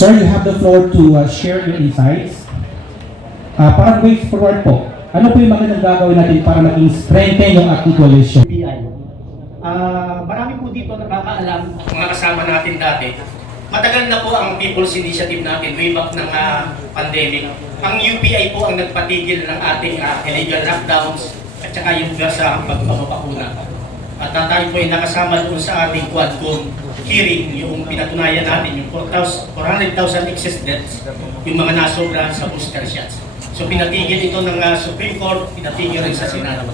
Sir, you have the floor to share your insights. Parang way forward po. Ano po yung mga gagawin natin para maging strengthen yung ating coalition? UPI. Marami po dito nakakaalam, mga kasama natin dati. Matagal na po ang People's Initiative natin, way back ng pandemic. Ang UPI po ang nagpatigil ng ating illegal lockdowns at saka yung sa pagpapakuna. At tayo po ay nakasama doon sa ating Quadcom hearing, yung pinatunayan natin, yung 400,000 excess deaths, yung mga nasobra sa booster shots. So pinatigil ito ng Supreme Court, pinatigil rin sa Senado.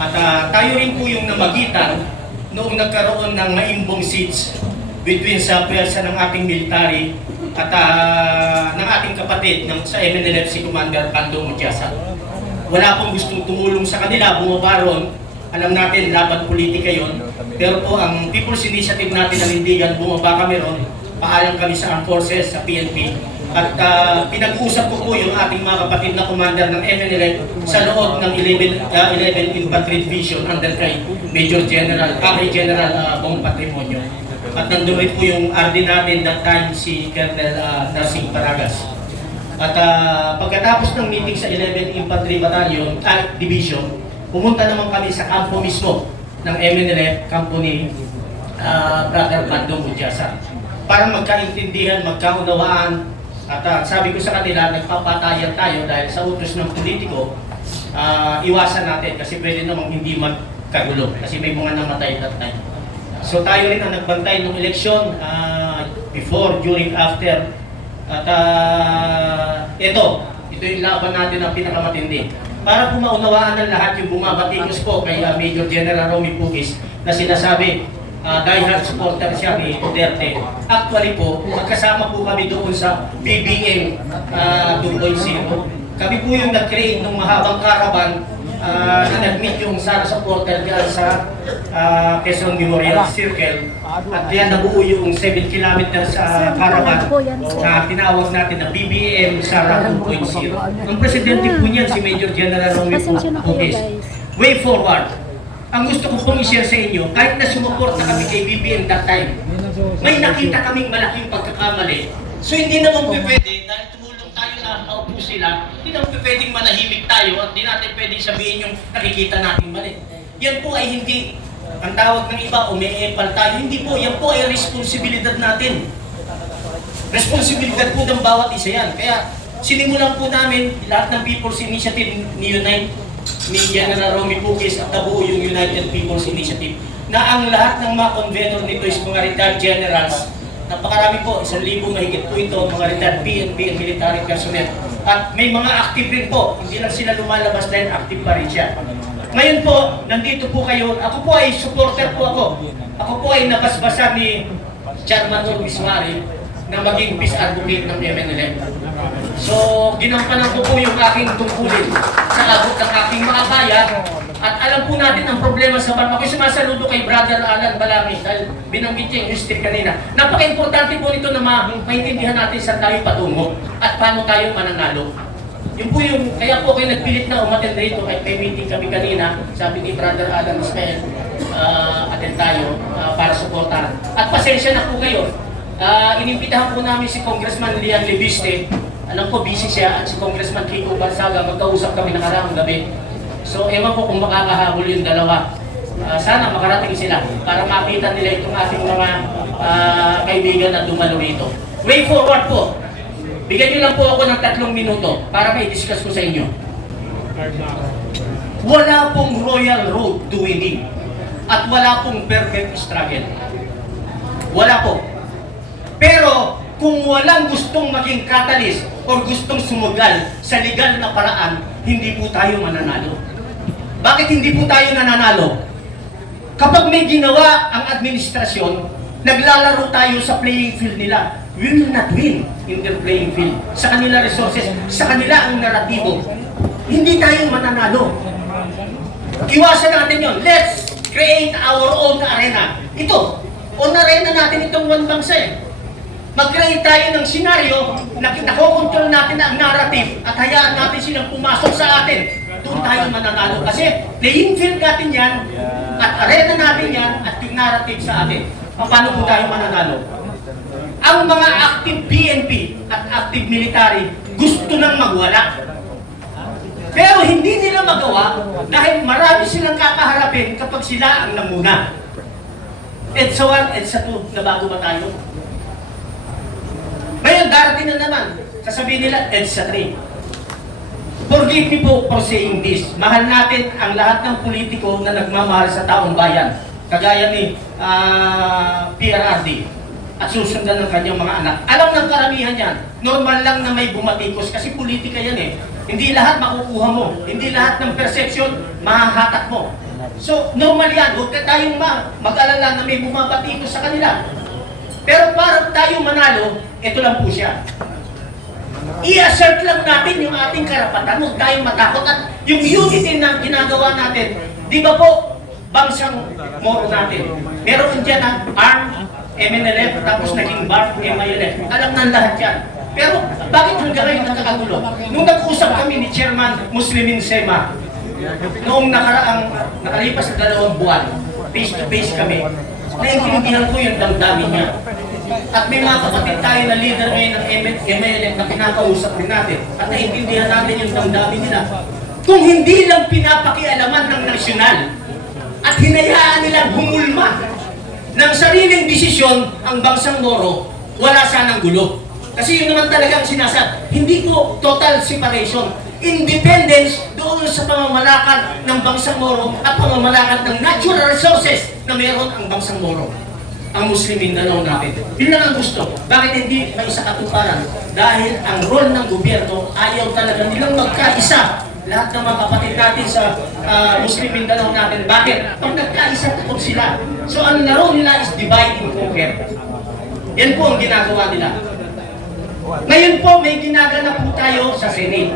At tayo rin po yung namagitan noong nagkaroon ng maimbong siege between sa pwersa ng ating military at ng ating kapatid sa MNLF si Commander Pando Mutiasa. Wala pong gustong tumulong sa kanila, bumabaron. Alam natin, laban politika yon. Pero po ang People's Initiative natin ng Indigan, bumaba kami ron, paalam kami sa Armed Forces, sa PNP. At pinag-uusap ko po yung ating mga kapatid na commander ng MNLF sa loob ng 11 Infantry Division under kay Major General, kay General Bong Patrimonio. At nandun rin po yung RD natin that time si Colonel Narsing Paragas. At pagkatapos ng meeting sa 11 Infantry Battalion, Division, pumunta naman kami sa kampo mismo ng MNLF, kampo ni Brother Pando Mutiasa. Para magkaintindihan, magkaunawaan, at sabi ko sa kanila, nagpapatayan tayo dahil sa utos ng politiko, iwasan natin kasi pwede namang hindi magkagulo kasi may mga namatay that time. So tayo rin ang nagbantay ng eleksyon, before, during, after. At ito yung laban natin ang pinakamatindi. Para po maunawaan ng lahat yung bumabatikos po kay Major General Romy Pugis na sinasabi, diehard supporter siya ni Duterte. Actually po, magkasama po kami doon sa BBM 2.0. Kami po yung nag-create ng mahabang caravan na nag-meet yung Sara supporter dyan sa Quezon Memorial Circle. At yan nabuo yung 7 kilometers caravan na tinawag natin na BBM Sara 2.0. Ang presidente po niyan si Major General Romy Pugis. Way forward. Ang gusto ko pong i-share sa inyo, kahit na sumuport na kami kay BBM that time, may nakita kaming malaking pagkakamali. So hindi naman pwede, dahil tumulong tayo na naupo sila, hindi naman pwedeng manahimik tayo at hindi natin pwedeng sabihin yung nakikita natin mali. Yan po ay hindi, ang tawag ng iba, umiepal tayo. Hindi po, yan po ay responsibilidad natin. Responsibilidad po ng bawat isa yan. Kaya sinimulan po namin lahat ng People's Initiative ni Unite, ni General Romy Pugis at nabuo yung United People's Initiative na ang lahat ng mga convenor nito is mga retired generals. Napakarami po, 1,000 mahigit po ito, mga retired PNP and military personnel. At may mga active rin po, hindi lang sila lumalabas dahil active pa rin siya. Ngayon po, nandito po kayo, ako po ay supporter po ako. Ako po ay nabasbasa ni Chairman Bismari na maging peace advocate ng MNLF. So, ginampanan ko po yung aking tungkulin sa abot ng aking mga kaya. At alam po natin ang problema sa bansa. Ako'y sumasaludo kay Brother Alan Balami dahil binanggit niya yung history kanina. Napaka-importante po nito na maintindihan natin saan tayo patungo at paano tayo mananalo. Yun po yung, kaya po kayo nagpilit na umattend rito kahit may meeting kami kanina. Sabi ni Brother Alan Ismael, attend tayo para suportahan. At pasensya na po kayo. Inimbitahan po namin si Congressman Lian Leviste. Alam ko busy siya at si Congressman Kiko Barsaga, magkausap kami nakaraang gabi. So ewan ko kung makakahabol yung dalawa. Sana makarating sila para makita nila itong ating mga kaibigan na dumalo rito. Way forward po. Bigyan niyo lang po ako ng 3 minuto para may discuss ko sa inyo. Wala pong royal road to winning at wala pong perfect struggle. Wala po. Pero kung walang gustong maging catalyst o gustong sumugal sa legal na paraan, hindi po tayo mananalo. Bakit hindi po tayo nananalo? Kapag may ginawa ang administrasyon, naglalaro tayo sa playing field nila. We will not win in their playing field. Sa kanila resources, sa kanila ang naratibo. Hindi tayo mananalo. Iwasan natin yon. Let's create our own arena. Ito, own arena natin itong one bangsa eh. Mag-create tayo ng senaryo na nakokontrol natin ang narrative at hayaan natin silang pumasok sa atin. Doon tayo mananalo. Kasi playing field natin yan at arena natin yan at yung narrative sa atin. Paano po tayo mananalo? Ang mga active PNP, active military gusto nang magwala. Pero hindi nila magawa dahil marami silang kakaharapin kapag sila ang namuna. EDSA 1, EDSA 2, na bago ba tayo? Ngayon, darating na naman. Sasabihin nila, EDSA 3. Forgive me po for saying this. Mahal natin ang lahat ng politiko na nagmamahal sa taong bayan. Kagaya ni PRRD at susundan ng kanyang mga anak. Alam ng karamihan yan, normal lang na may bumatikos kasi politika yan eh. Hindi lahat makukuha mo. Hindi lahat ng perception mahahatak mo. So, normal yan. Huwag ka tayong mag-alala na may bumabatikos sa kanila. Pero para tayo manalo, ito lang po siya. I-assert lang natin yung ating karapatan. Huwag tayong matakot. At yung unity na ginagawa natin, di ba po, bangsang moro natin. Meron dyan na ARM, MNLF, tapos naging BARF, MILF. Alam na lahat yan. Pero bakit hanggang ngayon nagkakagulo? Nung nag-usap kami ni Chairman Muslimin Sema, noong nakalipas na 2 buwan, face-to-face kami, naiintindihan ko yung damdamin niya. At may mga kapatid tayo na leader ngayon ng MLF na kinakausap rin natin at naiintindihan natin yung damdamin nila. Kung hindi lang pinapakialaman ng nasyonal at hinayaan nilang humulma ng sariling desisyon ang bangsang Moro, wala sanang gulo. Kasi yun naman talagang sinasad, hindi po total separation. Independence doon sa pamamalakad ng bangsang Moro at pamamalakad ng natural resources na meron ang bangsang Moro. Ang Muslim Mindanao natin. Yun lang ang gusto. Bakit hindi may isa katuparan? Dahil ang role ng gobyerno ayaw talaga nilang magkaisa. Lahat ng mga kapatid natin sa Muslim Mindanao natin. Bakit? Pag nagkaisa, takot sila. So ang laro nila is divide and conquer. Yan po ang ginagawa nila. Ngayon po, may ginaganap po tayo sa Senate.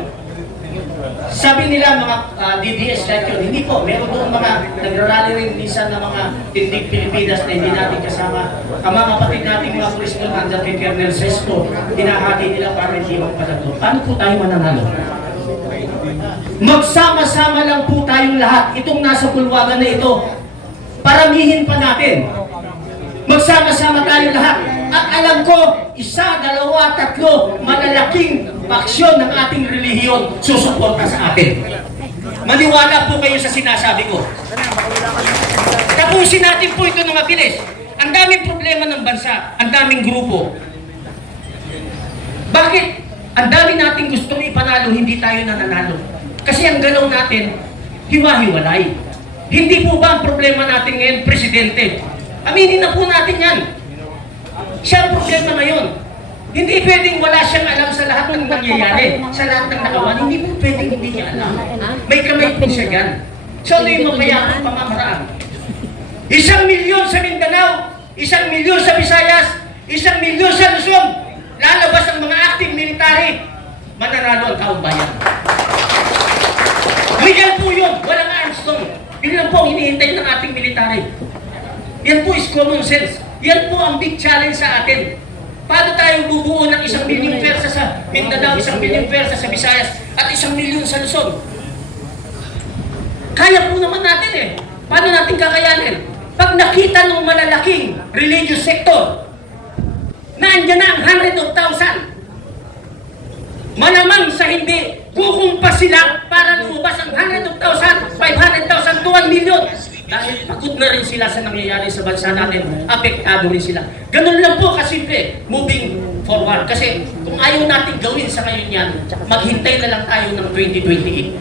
Sabi nila mga DDS like yun, hindi po, meron doon mga nagrarally rin minsan na mga tindig Pilipinas na hindi natin kasama. Ang mga kapatid natin mga pulis doon, under kay Colonel Sesto, hinahati nila para hindi magpadato. Paano po tayo mananalo? Magsama-sama lang po tayong lahat. Itong nasa bulwagan na ito, paramihin pa natin. Magsama-sama tayo lahat. At alam ko, 1, 2, 3, malalaking paksyon ng ating relihiyon susuporta sa atin. Maniwala po kayo sa sinasabi ko. Tapusin natin po ito ng mabilis. Ang daming problema ng bansa, ang daming grupo. Bakit? Ang dami nating gustong ipanalo, hindi tayo nananalo. Kasi ang galaw natin, hiwa-hiwalay. Hindi po ba ang problema natin ngayon, Presidente? Aminin na po natin yan. Siya ang problema ngayon. Hindi pwedeng wala siyang alam sa lahat ng nangyayari, sa lahat ng nakawan. Hindi po pwedeng hindi niya alam. May kamay po siya yan. So ano yung mapayapang pamamaraan? 1 milyon sa Mindanao, 1 milyon sa Visayas, 1 milyon sa Luzon. Lalabas ang mga active military. Mananalo ang taong bayan. Legal po yun. Walang armstone. Yun lang po ang hinihintay ng ating military. Yan po is common sense. Yan po ang big challenge sa atin. Paano tayo bubuo ng 1 milyong pwersa sa Mindanao, 1 milyong pwersa sa Visayas, at 1 milyon sa Luzon? Kaya po naman natin eh. Paano natin kakayanin? Pag nakita ng malalaking religious sector, naandyan na ang 100,000. Malamang sa hindi, kukumpas sila para lumabas ang 100,000, 500,000 to 1 million. Dahil pagod na rin sila sa nangyayari sa bansa natin, apektado rin sila. Ganun lang po kasimple, moving forward. Kasi kung ayaw natin gawin sa ngayon yan, maghintay na lang tayo ng 2028.